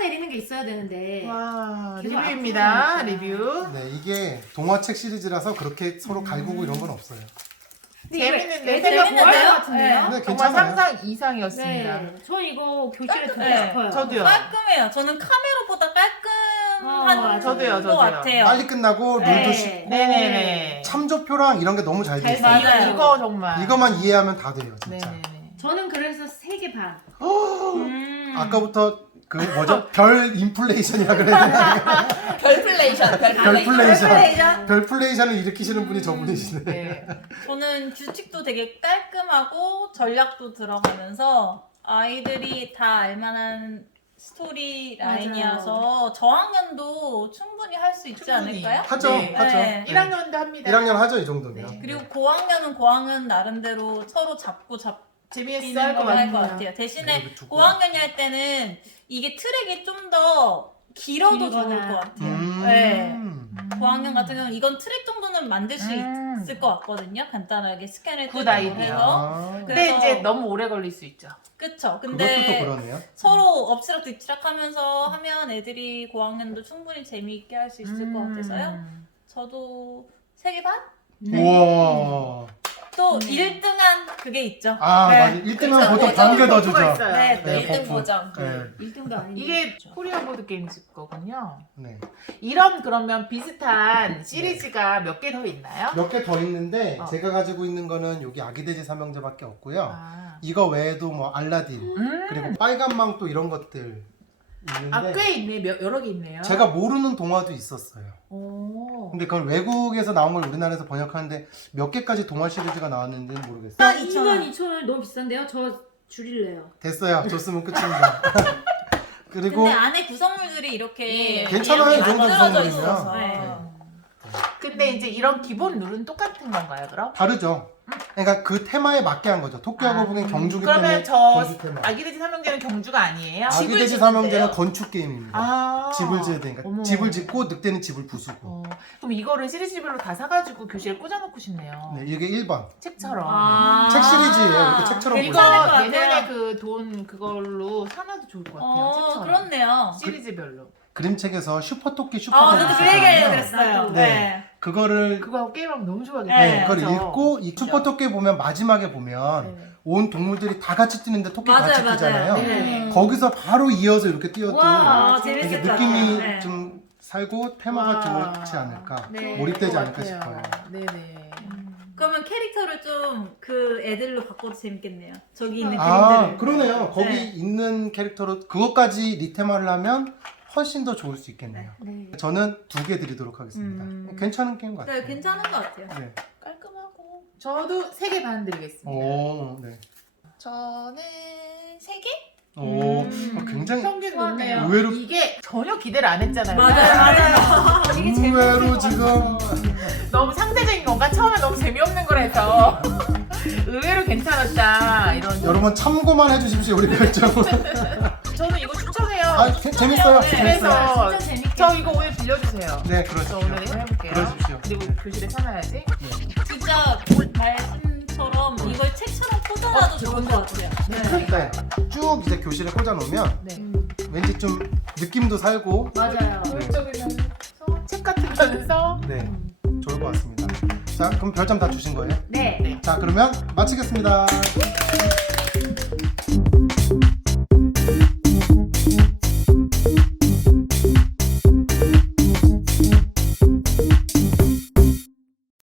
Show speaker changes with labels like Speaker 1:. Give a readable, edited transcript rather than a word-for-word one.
Speaker 1: 흘러내리는 게 있어야 되는데.
Speaker 2: 와,
Speaker 1: 계속
Speaker 2: 리뷰입니다.
Speaker 1: 앞으로
Speaker 2: 리뷰.
Speaker 3: 네, 이게 동화책 시리즈라서 그렇게 서로 갈구고 이런 건 없어요.
Speaker 2: 재밌는데
Speaker 1: 애들
Speaker 2: 생각
Speaker 1: 재밌는데요?
Speaker 2: 좋아할 것
Speaker 1: 같은데요?
Speaker 3: 네,
Speaker 2: 정말
Speaker 3: 괜찮아요.
Speaker 2: 상상 이상이었습니다.
Speaker 1: 네. 저 이거 교실에 두고
Speaker 4: 네.
Speaker 1: 싶어요.
Speaker 2: 저도요.
Speaker 4: 깔끔해요. 저는 카메라보다 깔끔한
Speaker 1: 맞아요.
Speaker 2: 저도요,
Speaker 4: 것
Speaker 2: 저도요.
Speaker 4: 같아요.
Speaker 3: 빨리 끝나고 룰도
Speaker 1: 네.
Speaker 3: 쉽고
Speaker 2: 네네네.
Speaker 3: 참조표랑 이런 게 너무 잘 돼
Speaker 1: 잘
Speaker 3: 있어요.
Speaker 1: 돼 있어요.
Speaker 2: 이거 정말.
Speaker 3: 이거만 이해하면 다 돼요, 진짜.
Speaker 2: 네네네.
Speaker 1: 저는 그래서 3개 반.
Speaker 3: 아까부터 그 뭐죠? 별 인플레이션이라 그래야 되나?
Speaker 4: 별플레이션.
Speaker 3: 별플레이션. 별플레이션을 일으키시는 분이 저분이시네.
Speaker 2: 네.
Speaker 4: 저는 규칙도 되게 깔끔하고 전략도 들어가면서 아이들이 다 알만한 스토리 라인이어서 저학년도 충분히 할 수 있지
Speaker 2: 충분히.
Speaker 4: 않을까요?
Speaker 3: 하죠,
Speaker 2: 네.
Speaker 3: 하죠.
Speaker 4: 네.
Speaker 2: 1학년도 합니다.
Speaker 3: 1학년 하죠, 이 정도면.
Speaker 2: 네.
Speaker 4: 그리고 고학년은 고학년 나름대로 서로 잡고
Speaker 2: 재미있어 할 것
Speaker 4: 할것
Speaker 2: 같아요.
Speaker 4: 같아요. 대신에
Speaker 3: 그리고 두고.
Speaker 4: 고학년이 할 때는 이게 트랙이 좀 더 길어도 좋을
Speaker 1: 길거나.
Speaker 4: 것 같아요. 네.
Speaker 2: 음.
Speaker 4: 고학년 같은 경우는 이건 트랙 정도는 만들 수
Speaker 2: 음.
Speaker 4: 있을 것 같거든요. 간단하게 스캔을
Speaker 2: 굿
Speaker 4: 뜨고
Speaker 2: 아이디어.
Speaker 4: 해서.
Speaker 3: 아,
Speaker 4: 그래.
Speaker 2: 근데
Speaker 4: 그래서-
Speaker 2: 이제 너무 오래 걸릴 수 있죠.
Speaker 4: 그쵸.
Speaker 3: 그것도 또
Speaker 4: 근데
Speaker 3: 그러네요.
Speaker 4: 서로 엎치락 뒤치락 하면서 하면 애들이 고학년도 충분히 재미있게 할 수 있을 것 같아서요. 저도 3개 반?
Speaker 3: 우와.
Speaker 4: 또
Speaker 1: 네.
Speaker 4: 1등한 그게 있죠.
Speaker 3: 아,
Speaker 2: 네.
Speaker 3: 맞아. 1등은
Speaker 4: 그래서
Speaker 3: 보통 반개 더
Speaker 2: 버프가
Speaker 3: 주죠.
Speaker 2: 있어요.
Speaker 4: 네,
Speaker 3: 네,
Speaker 4: 1등
Speaker 3: 버프.
Speaker 4: 보장.
Speaker 3: 네.
Speaker 1: 1등도 아닌데.
Speaker 2: 이게 코리아 보드 게임즈 거군요.
Speaker 3: 네.
Speaker 2: 이런 그러면 비슷한 시리즈가 몇 개 더 있나요?
Speaker 3: 몇 개 더 있는데
Speaker 2: 어.
Speaker 3: 제가 가지고 있는 거는 여기 아기돼지 삼형제밖에 없고요.
Speaker 2: 아,
Speaker 3: 이거 외에도 뭐 알라딘 그리고 빨간 망토 이런 것들 있는데
Speaker 2: 아, 꽤 있네. 여러 개 있네요.
Speaker 3: 제가 모르는 동화도 있었어요.
Speaker 2: 오.
Speaker 3: 근데 그걸 외국에서 나온 걸 우리나라에서 번역하는데 몇 개까지 동화 시리즈가 나왔는지는 모르겠어요.
Speaker 1: 2만 2천 원 너무 비싼데요? 저 줄일래요.
Speaker 3: 됐어요. 줬으면 끝입니다. 그리고
Speaker 4: 근데 안에 구성물들이 이렇게
Speaker 3: 괜찮아요, 이 정도
Speaker 4: 만들어져
Speaker 3: 구성물이면.
Speaker 4: 있어서.
Speaker 3: 네.
Speaker 2: 근데 이제 이런 기본 룰은 똑같은 건가요, 그럼?
Speaker 3: 다르죠. 그러니까 그 테마에 맞게 한 거죠. 토끼와 거북이는 경주기 때문에
Speaker 2: 그러면 저
Speaker 3: 경주 테마.
Speaker 2: 아기돼지 삼형제는 경주가 아니에요?
Speaker 3: 아기돼지
Speaker 4: 집을
Speaker 3: 삼형제는
Speaker 4: 짓는데요?
Speaker 3: 건축 게임입니다.
Speaker 2: 아.
Speaker 3: 집을 지어야 되니까
Speaker 2: 어머.
Speaker 3: 집을 짓고 늑대는 집을 부수고.
Speaker 2: 어, 그럼 이거를 시리즈별로 다 사가지고 교실에 꽂아놓고 싶네요.
Speaker 3: 네, 이게 1번.
Speaker 2: 책처럼.
Speaker 1: 아.
Speaker 3: 책 시리즈예요. 이렇게 책처럼
Speaker 2: 이거
Speaker 4: 괜찮을 것
Speaker 3: 보여요.
Speaker 4: 같아요.
Speaker 2: 내년에 그 돈 그걸로 사놔도 좋을 것 같아요. 책처럼.
Speaker 4: 그렇네요.
Speaker 2: 시리즈별로.
Speaker 3: 그림책에서 슈퍼토끼
Speaker 4: 아,
Speaker 3: 슈퍼토끼
Speaker 4: 저도 그 얘기 하려고
Speaker 3: 있잖아요.
Speaker 4: 그랬어요.
Speaker 3: 네.
Speaker 4: 네.
Speaker 3: 그거를
Speaker 2: 그거 게임하면 너무 좋아하겠다.
Speaker 4: 네,
Speaker 3: 그걸
Speaker 2: 그죠?
Speaker 3: 읽고 이 슈퍼토끼 보면 마지막에 보면
Speaker 2: 네.
Speaker 3: 온 동물들이 다 같이 뛰는데 토끼 같이
Speaker 4: 맞아요,
Speaker 3: 뛰잖아요.
Speaker 4: 맞아요.
Speaker 1: 네.
Speaker 3: 거기서 바로 이어서 이렇게 뛰어도
Speaker 4: 와,
Speaker 3: 이게
Speaker 4: 재밌겠다.
Speaker 3: 느낌이
Speaker 4: 네.
Speaker 3: 좀 살고 테마가
Speaker 2: 와.
Speaker 3: 좋지 않을까.
Speaker 1: 네.
Speaker 3: 몰입되지
Speaker 2: 그럴
Speaker 3: 않을까
Speaker 2: 것
Speaker 3: 싶어요.
Speaker 2: 같아요. 네네.
Speaker 4: 그러면 캐릭터를 좀 그 애들로 바꿔도 재밌겠네요. 저기 있는
Speaker 3: 아,
Speaker 4: 그림들을.
Speaker 3: 그러네요. 거기
Speaker 4: 네.
Speaker 3: 있는 캐릭터로 그것까지 리테마를 하면 훨씬 더 좋을 수 있겠네요.
Speaker 1: 네.
Speaker 3: 저는 2개 드리도록 하겠습니다. 괜찮은 게임 같아요.
Speaker 4: 네, 괜찮은 것 같아요.
Speaker 3: 네.
Speaker 2: 깔끔하고. 저도 3개 반 드리겠습니다.
Speaker 3: 오, 네.
Speaker 4: 저는 3개?
Speaker 3: 오, 굉장히
Speaker 2: 평균 높네요.
Speaker 3: 의외로-
Speaker 2: 이게 전혀 기대를 안 했잖아요.
Speaker 4: 맞아요.
Speaker 3: 의외로 지금
Speaker 2: 너무 상대적인 건가? 처음에 너무 재미없는 거라서 의외로 괜찮았다. 이런.
Speaker 3: 여러분 참고만 해주십시오 우리 별점은.
Speaker 2: 저는 이거 추천해요.
Speaker 3: 아, 재밌어요.
Speaker 2: 네,
Speaker 3: 재밌어요.
Speaker 2: 그래서
Speaker 4: 진짜 재밌게.
Speaker 2: 저 이거 오늘 빌려주세요.
Speaker 3: 네,
Speaker 2: 저
Speaker 3: 그러십시오.
Speaker 2: 오늘 이거 해볼게요.
Speaker 3: 그러십시오.
Speaker 2: 그리고
Speaker 3: 네.
Speaker 2: 교실에 사놔야지.
Speaker 4: 진짜 말씀처럼 이걸 책처럼 꽂아놔도 좋은 것 같아요.
Speaker 3: 네. 쭉 이제 교실에 꽂아놓으면
Speaker 2: 네.
Speaker 3: 왠지 좀 느낌도 살고
Speaker 1: 맞아요.
Speaker 2: 효율적이면서 책 같으면서
Speaker 3: 네 좋을 것 같습니다. 자, 그럼 별점 다 주신 거예요?
Speaker 1: 네.
Speaker 2: 네.
Speaker 3: 자, 그러면 마치겠습니다.